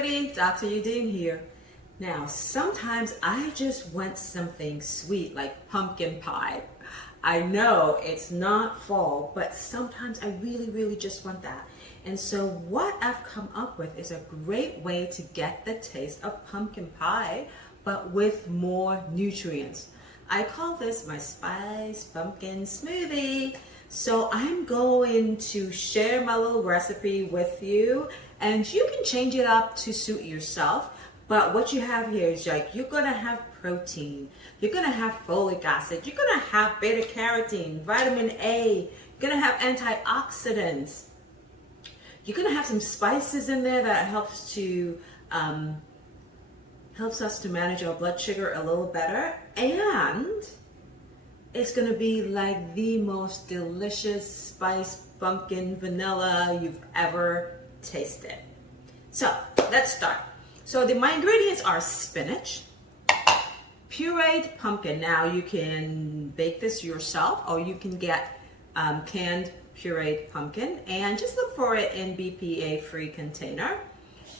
everybody, Dr. Eudene here. Now, sometimes I just want something sweet like pumpkin pie. I know it's not fall, but sometimes I really just want that. And so what I've come up with is a great way to get the taste of pumpkin pie, but with more nutrients. I call this my spice pumpkin smoothie. So I'm going to share my little recipe with you, and you can change it up to suit yourself. But what you have here is like, you're gonna have protein, you're gonna have folic acid, you're gonna have beta carotene, vitamin A, you're gonna have antioxidants. You're gonna have some spices in there that helps us to manage our blood sugar a little better, and it's gonna be like the most delicious spice pumpkin vanilla you've ever tasted. So let's start. So my ingredients are spinach, pureed pumpkin. Now you can bake this yourself, or you can get canned pureed pumpkin, and just look for it in BPA-free container.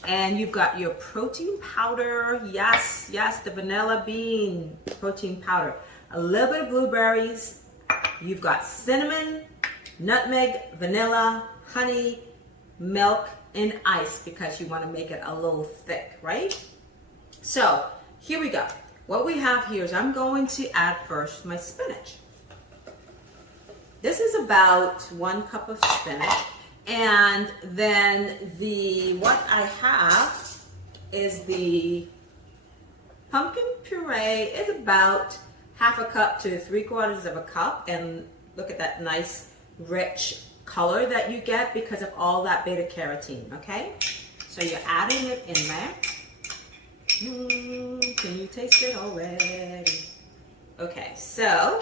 And you've got your protein powder. Yes, the vanilla bean protein powder. A little bit of blueberries. You've got cinnamon, nutmeg, vanilla, honey, milk, and ice, because you want to make it a little thick, right? So here we go. What we have here is I'm going to add first my spinach. This is about 1 cup of spinach. And then what I have is the pumpkin puree is about 1/2 cup to 3/4 of a cup. And look at that nice rich color that you get because of all that beta carotene, okay? So you're adding it in there. Can you taste it already? Okay, so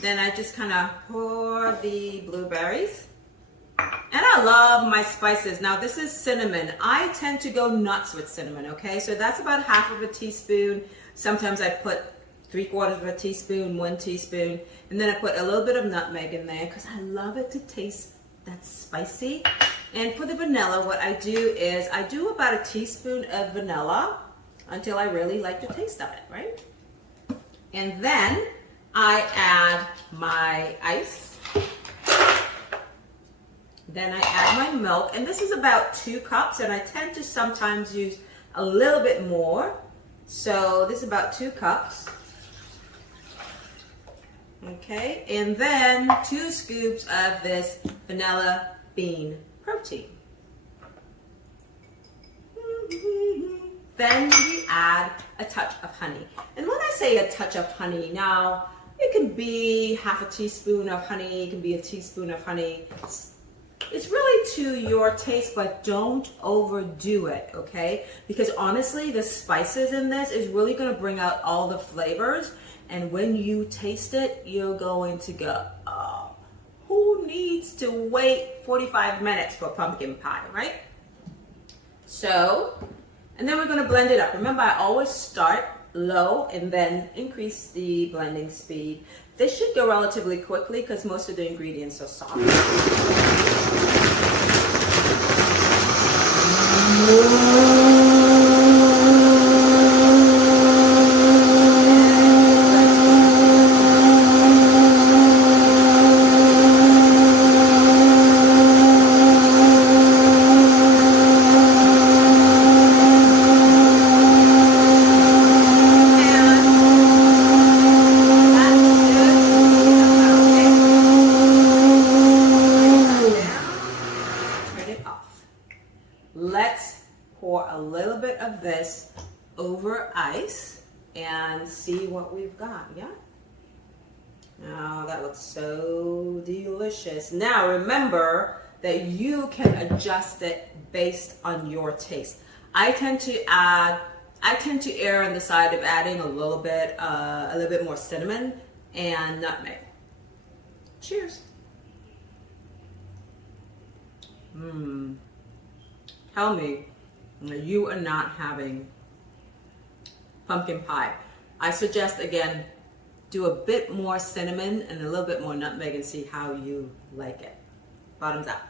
then I just kind of pour the blueberries. And I love my spices. Now this is cinnamon. I tend to go nuts with cinnamon, okay? So that's about 1/2 teaspoon. Sometimes I put 3/4 teaspoon, 1 teaspoon, and then I put a little bit of nutmeg in there because I love it to taste that spicy. And for the vanilla, what I do is I do about 1 teaspoon of vanilla until I really like the taste of it, right? And then I add my ice. Then I add my milk, and this is about 2 cups, and I tend to sometimes use a little bit more. So this is about 2 cups. Okay, and then 2 scoops of this vanilla bean protein. Then we add a touch of honey. And when I say a touch of honey, now it can be 1/2 teaspoon of honey, it can be 1 teaspoon of honey. It's really to your taste, but don't overdo it, okay? Because honestly, the spices in this is really gonna bring out all the flavors. And when you taste it, you're going to go, oh, who needs to wait 45 minutes for pumpkin pie, right? So, and then we're gonna blend it up. Remember, I always start low and then increase the blending speed. This should go relatively quickly because most of the ingredients are soft. Let's pour a little bit of this over ice and see what we've got, yeah? Oh, that looks so delicious. Now remember that you can adjust it based on your taste. I tend to err on the side of adding a little bit more cinnamon and nutmeg. Cheers. Tell me you are not having pumpkin pie. I suggest, again, do a bit more cinnamon and a little bit more nutmeg and see how you like it. Bottoms up.